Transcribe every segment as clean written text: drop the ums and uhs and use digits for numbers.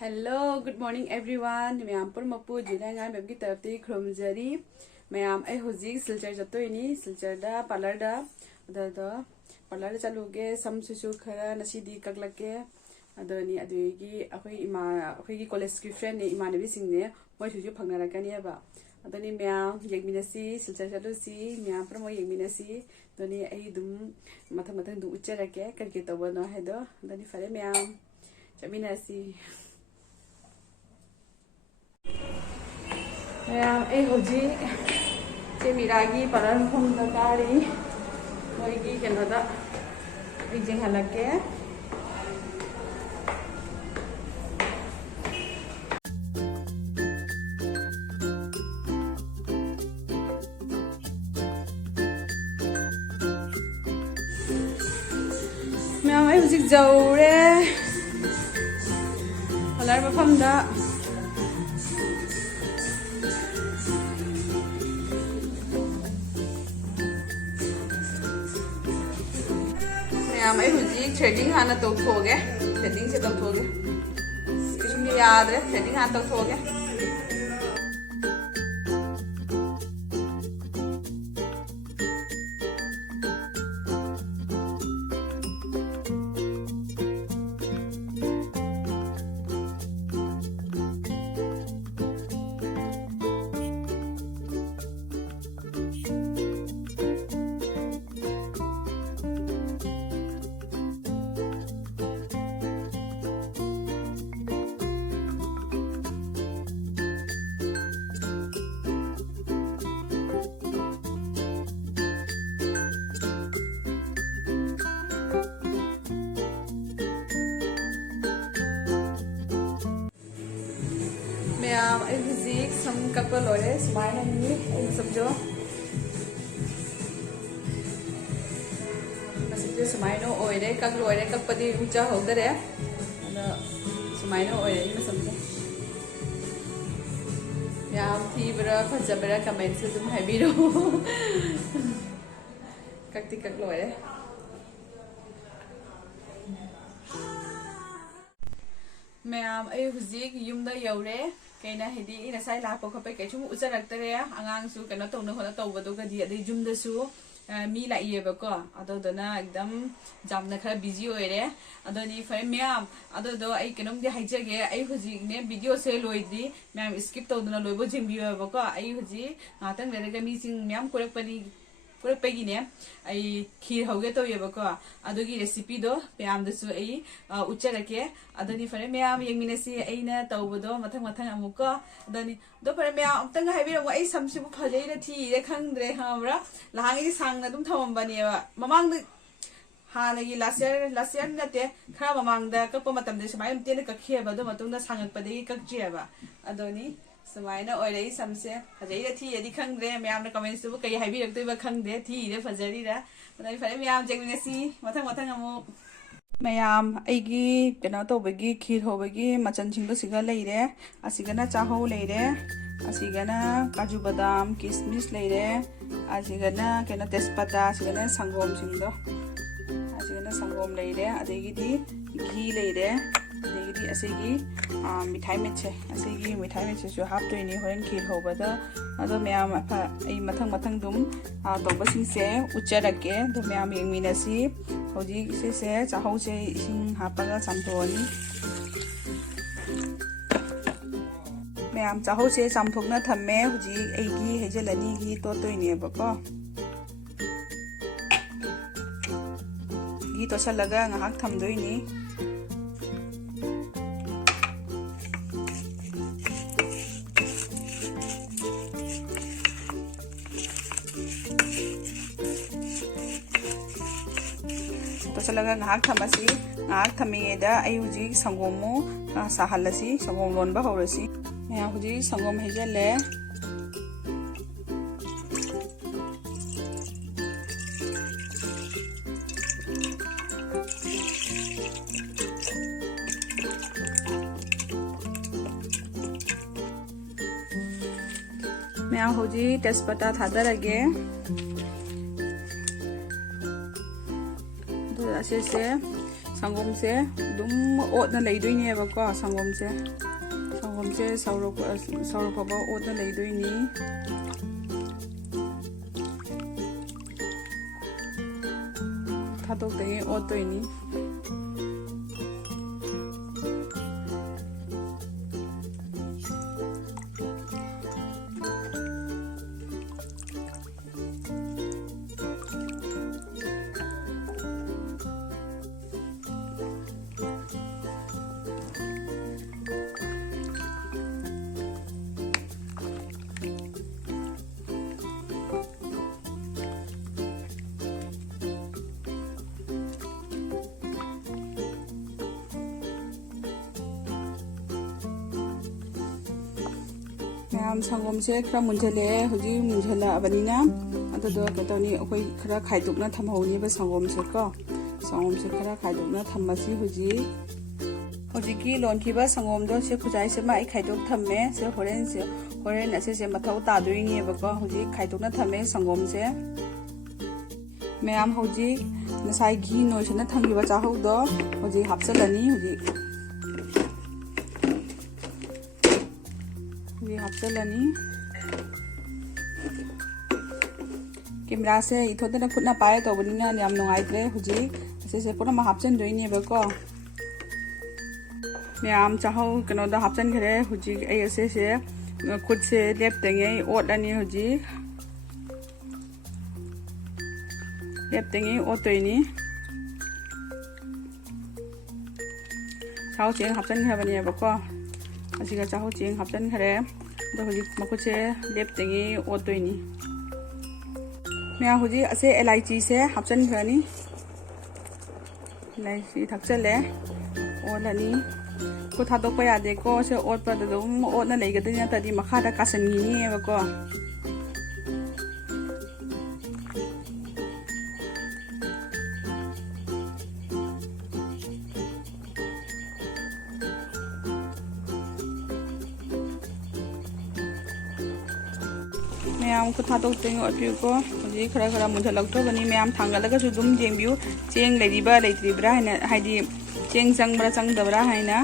Hello, good morning everyone. Mayam pur mapu jina ngai mem ki tarti khromjari. Mayam ai hoji silchar jatoi silchar da parlor da parlor chaluge sam susu khara nasidi kaklake adoni adugi akoi college ki friend ne imanabi singne moi suju phangnarakani aba adoni mayam yegminasi silchar chalusi mayam pur mo yegminasi doni ai dum mathang du ucharake karke tawano hedo doni fare mayam chaminasi mayam ai hoji chemiragi paran hom da kari moi gi kenoda exam halake mayam ai hoji jaure palar mafam da मैं हुजी threading हाना तो थोगे threading से तो थोगे कुछ भी याद है threading हाना तो थोगे mayam ai huji sam kakpa lore smaina ni ai sabjo masibjo smaino oire kak lore kakpadi ucha hodare ana smaino oire ina sabjo mayam thibra phajabra comment se dum habiro kakti kak lore mayam ai huji yumda yaure kaina hidi ina sai la ko khapai kai chum ucharaktere angang su kana tongna hona tawbado ga di adi jumda su mi la ieba ko adodana ekdam jamna khara busy oire adoni fai myam adodo ai kenom di haijage ai huji ne video se loidri myam skip tawduna loibo jimbiyo ba ko ai huji ngatang lerega mi sing myam korakpani pagi ne ai khir hoge to yeba ko adogi recipe do myam da su ai ucharake adoni fare myam yengminasi aina tawbodo mathang amuko adoni do fare myam amtang haibiro ai samsibu phajaira thi re khangdre hamra lahangi sangna dum thawambani ba mamang hanagi last year nate khara mamang da kakpa matam de samai amtene kakheba do matungda sangakpadegi kakjeba adoni समाइना ओइरै समसे फजैरा थी यदि खंगरे ma'am ने comments बु कई हाइबि रक्तै बा खंगदे थी रे फजरी रा मनै फरे म्याम जेगनेसी मथंग अमु म्याम आइगी केना तोबगी खीर होबगी मचन सिंगो सिगा लेरे असिगना चाहो लेरे असिगना काजू बादाम किशमिश लेरे असिगना केना तेजपत्ता असिगना संगोम सिंगो असिगना संगोम लेरे अदेगिदी घी लेरे अदेगिदी असिगी मिठाई मेचे जो हापतोइनी होरेन खीर होबदा अदो म्याम आई मथंग दुम तोबसिंग से उच्चरके दो म्याम यंगमिनसी होजी से चाहौ से इसिंग हापगा चामथोनी म्याम चाहौ से चामथोकना थम्मे होजी एगी हेजलनी घी तोतोइने बको घी तोसलगा ngahak thamdoini तोसलगा ngahak thamasi ngahak thamingeda ai huji sangomu sahalasi sangom lonba horasi ya huji sangom hejale मैं होजी तेजपत्ता थादरगे तो ऐसे ꯁꯪꯒꯣꯝꯁꯦ ꯑꯗꯨꯝ ꯑꯣꯠꯅ ꯂꯩꯗꯣꯏꯅꯦꯕꯀꯣ ꯁꯪꯒꯣꯝꯁꯦ ꯁꯧꯔꯛꯄ ꯑꯣꯠꯅ ꯂꯩꯗꯣꯏꯅꯤ ꯊꯥꯗꯣꯛꯇꯉꯩ ꯑꯣꯠꯇꯣꯏꯅꯤ ꯃꯌꯥꯝ ꯁꯪꯒꯣꯝꯁꯦ ꯈꯔ ꯃꯨꯟꯖꯜꯂꯛꯑꯦ ꯍꯧꯖꯤꯛ ꯃꯨꯟꯖꯜꯂꯛꯑꯕꯅꯤꯅ ꯑꯗꯨꯗꯣ ꯀꯩꯇꯧꯅꯤ ꯑꯩꯈꯣꯏ ꯈꯔ ꯈꯥꯏꯗꯣꯛꯅ ꯊꯝꯍꯧꯅꯤꯕ ꯁꯪꯒꯣꯝꯁꯦ ꯈꯔ ꯈꯥꯏꯗꯣꯛꯅ ꯊꯝꯃꯁꯤ ꯍꯧꯖꯤꯛꯀꯤ ꯂꯣꯟꯈꯤꯕ ꯁꯪꯒꯣꯝꯗꯣ ꯁꯦ ꯈꯨꯖꯥꯏꯁꯤꯃ ꯑꯩ ꯈꯥꯏꯗꯣꯛ ꯊꯝꯃꯦ ꯁꯦ ꯍꯣꯔꯦꯟ ꯑꯁꯤꯁꯦ ꯃꯊꯧ ꯇꯥꯗꯣꯏꯅꯦꯕꯀꯣ ꯍꯧꯖꯤꯛ ꯈꯥꯏꯗꯣꯛꯅ ꯊꯝꯃꯦ ꯁꯪꯒꯣꯝꯁꯦ ꯃꯌꯥꯝ ꯍꯧꯖꯤꯛ ꯉꯁꯥꯏ ꯘꯤ ꯅꯣꯏꯁꯟꯅ ꯊꯝꯈꯤꯕ ꯆꯥꯍꯧꯗꯣ ꯍꯧꯖꯤꯛ ꯍꯥꯞꯆꯜꯂꯅꯤ ꯍꯥꯞꯆꯜꯂꯅꯤ ꯀꯦꯃꯦꯔꯥꯁꯦ ꯏꯊꯣꯟꯇꯅ ꯈꯨꯠꯅ ꯄꯥꯏꯔ ꯇꯧꯕꯅꯤꯅ ꯌꯥꯝ ꯅꯨꯡꯉꯥꯏꯇ꯭ꯔꯦ ꯍꯧꯖꯤꯛ ꯑꯁꯤꯁꯦ ꯄꯨꯝꯅꯃꯛ ꯍꯥꯞꯆꯟꯗꯣꯏꯅꯦꯕꯀꯣ ꯃꯌꯥꯝ ꯆꯥꯍꯧ ꯀꯩꯅꯣꯗ ꯍꯥꯞꯆꯟꯈ꯭ꯔꯦ ꯍꯧꯖꯤꯛ ꯑꯩ ꯑꯁꯤꯁꯦ ꯈꯨꯠꯁꯦ ꯂꯦꯞꯇꯉꯩ ꯑꯣꯠꯂꯅꯤ ꯍꯧꯖꯤꯛ ꯂꯦꯞꯇꯉꯩ ꯑꯣꯠꯇꯣꯏꯅꯤ ꯆꯥꯍꯧ ꯆꯦꯡ ꯍꯥꯞꯆꯟꯈ꯭ꯔꯕꯅꯦꯕꯀꯣ ꯑꯁꯤꯒ ꯆꯥꯍꯧ ꯆꯦꯡ ꯍꯥꯞꯆꯟꯈ꯭ꯔꯦ ꯑꯗꯣ ꯍꯧꯖꯤꯛ ꯃꯈꯨꯠꯁꯦ ꯂꯦꯞꯇꯉꯩ ꯑꯣꯠꯇꯣꯏꯅꯤ ꯃꯌꯥꯝ ꯍꯧꯖꯤꯛ ꯑꯁꯦ ꯑꯦꯂꯥꯏꯆꯤꯁꯦ ꯍꯥꯞꯆꯟꯈ꯭ꯔꯅꯤ ꯑꯦꯂꯥꯏꯆꯤ ꯊꯥꯛꯆꯜꯂꯦ ꯑꯣꯠꯂꯅꯤ ꯈꯨꯠ ꯊꯥꯗꯣꯛꯄ ꯌꯥꯗꯦꯀꯣ ꯁꯦ ꯑꯣꯠꯄꯗ ꯑꯗꯨꯝ ꯑꯣꯠꯅ ꯂꯩꯒꯗꯣꯏ ꯅꯠꯇ꯭ꯔꯗꯤ ꯃꯈꯥꯗ ꯀꯥꯁꯟꯈꯤꯅꯤꯕꯀꯣ ꯃꯌꯥꯝ ꯈꯨꯠ ꯊꯥꯗꯣꯛꯇꯉꯩ ꯑꯣꯠꯄꯤꯌꯨꯀꯣ ꯍꯧꯖꯤꯛ ꯈꯔ ꯃꯨꯟꯊꯠꯂꯛꯇ꯭ꯔꯕꯅꯤ ꯃꯌꯥꯝ ꯊꯥꯡꯒꯠꯂꯒꯁꯨ ꯑꯗꯨꯝ ꯌꯦꯡꯕꯤꯌꯨ ꯆꯦꯡ ꯂꯩꯔꯤꯕ꯭ꯔꯥ ꯂꯩꯇ꯭ꯔꯤꯕ꯭ꯔꯥ ꯍꯥꯏꯅ ꯍꯥꯏꯗꯤ ꯆꯦꯡ ꯆꯪꯕ꯭ꯔꯥ ꯆꯪꯗꯕ꯭ꯔꯥ ꯍꯥꯏꯅ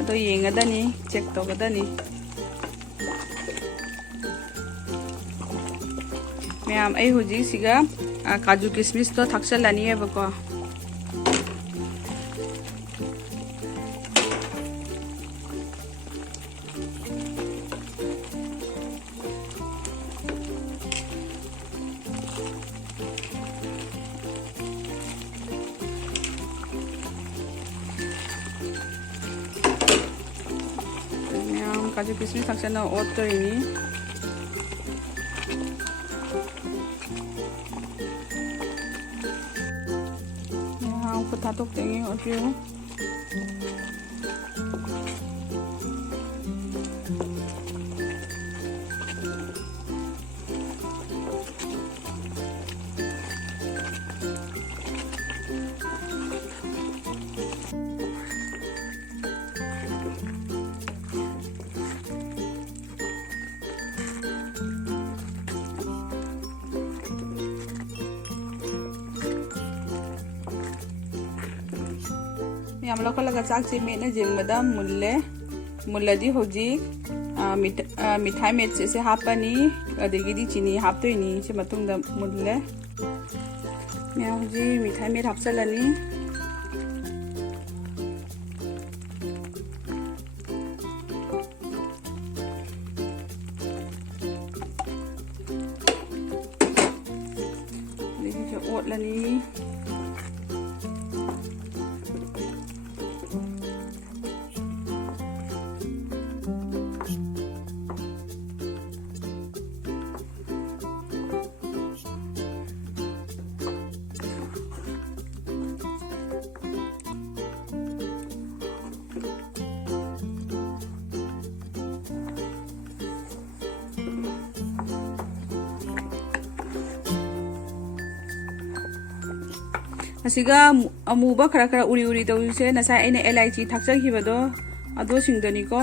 ꯑꯗꯣ ꯌꯦꯡꯒꯗꯅꯤ ꯆꯦꯛ ꯇꯧꯒꯗꯅꯤ ꯃꯌꯥꯝ ꯑꯩ ꯍꯧꯖꯤꯛ ꯁꯤꯒ ꯀꯥꯖꯨ ꯀꯤꯁꯃꯤꯁꯇꯣ ꯊꯥꯛꯆꯜꯂꯅꯤꯕꯀꯣ काजू किशमिश थक्सना ओत्तोइनी यहाँ ऊपर थातोक देंगे ओतियो याम लगा चाक से मेने जेंगबदा मुल्ले मुल्लदी होजी मिठाई मेट से हापनी अदगिदी चीनी हापतोइनी से मतुंगदा मुल्ले मैं होजी मिठाई मेट हापसलनी देखिए ओटलनी असिगा अमुबा खरा उरी उरी तौसे नसा अने एलाइची थाक्चखिबदो अदो सिंगदनिको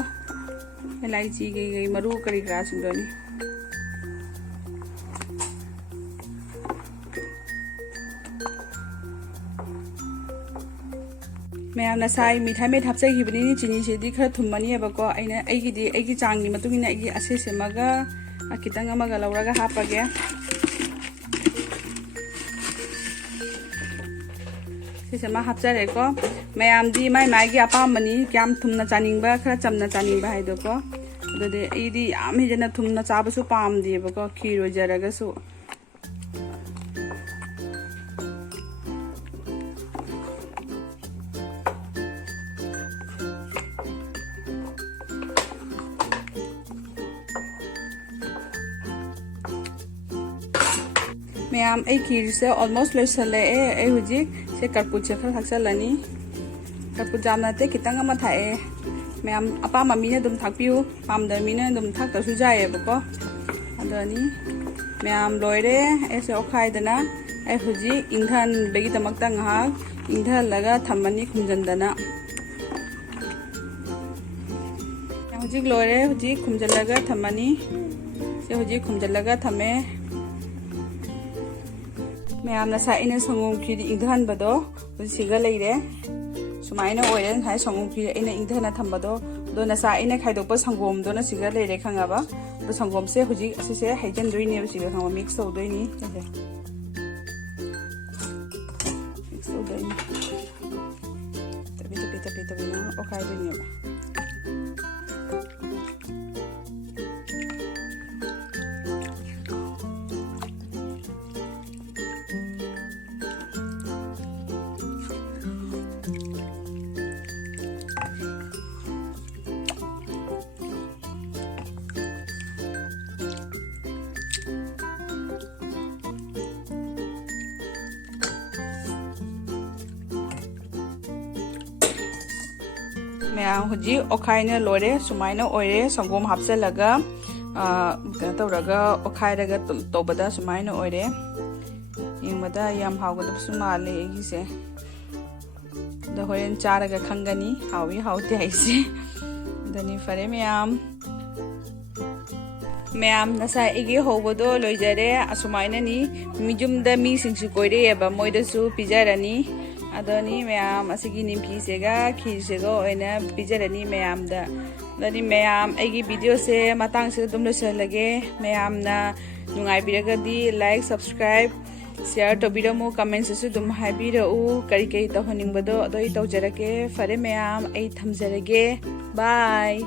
एलाइची गे मरु करी करा सिंगदनी मैम साई मिठाई में हापचीबनी चीनी खर थुमनीबको अगी चांग की असेमग खितंग लौरगा हापगे सिसेमा हापचरेको मैमदी माई माई अपाबनी क्या थुमना चानिंग खर चमना चानिंग हाइदोको अदुदी याम हेजना थुमना चाबसु पामदेबको खीर ओइजरगसु मैम खीर से ऑलमोस्ट लोसले हुजिक से कर्पूज से खर थाक्चलनी कर्पूज जाम नाते खितंग थाए मैम अपाम मीने थाक्पियु पामद मीने थाक्तसु जाएबको अदनी मैम लोरे ऐसे ओखाइदना हुजी इंधन बेगिदमक्ता ngahak इंधलगा थम्मनी खुमजंदना हुजी लोरे हुजी खुमजलगा थम्मनी से हुजी खुमजलगा थमे मैम इन संगोम खीर इंधनबदो सिग लेरे सुमाइना ओइरे हाय संगोम खीर इन इंधना थम्बदो दो नसा इन खाइदोप संगोम दोना सिग लेरे खंगाबा दो संगोम से हुजी असिसे हाइजन दोइने सिग खंगा मिक्स तौदोइनी मिक्स तौदोइनी तबी ना ओखाइ दोइनेबा मैम हुजी ओखाइने लोरे सुमाइना ओइरे संगोम हापचलगा तौरगा ओखाइरगा तौबदा सुमाइना ओइरे यंगबदा याम हावगदबसु माले एगिसे द होरेन चारगा खंगनी हावी हावते हाइसे दनी फरे मैम नसा एगी होबदो लोइजरे असुमाइना नि मिजुमदा मी सिंगसु कोइरेबा मोइदसु पिजरनी अदनी मैम असिगी निमकी सेगा खीर सेगा ओइना पिजरनी मैम दा दनी मैम एगी वीडियो से मतंग से दुम लोसलगे मैम ना नुंगाइ बिरगदी लाइक सब्सक्राइब शेयर तोबिरमु कमेंट्स से दुम हाइबिरउ करी करी तहनिंगबदो अदोइ तौजरके फरे मैम आई थमजरगे बाय।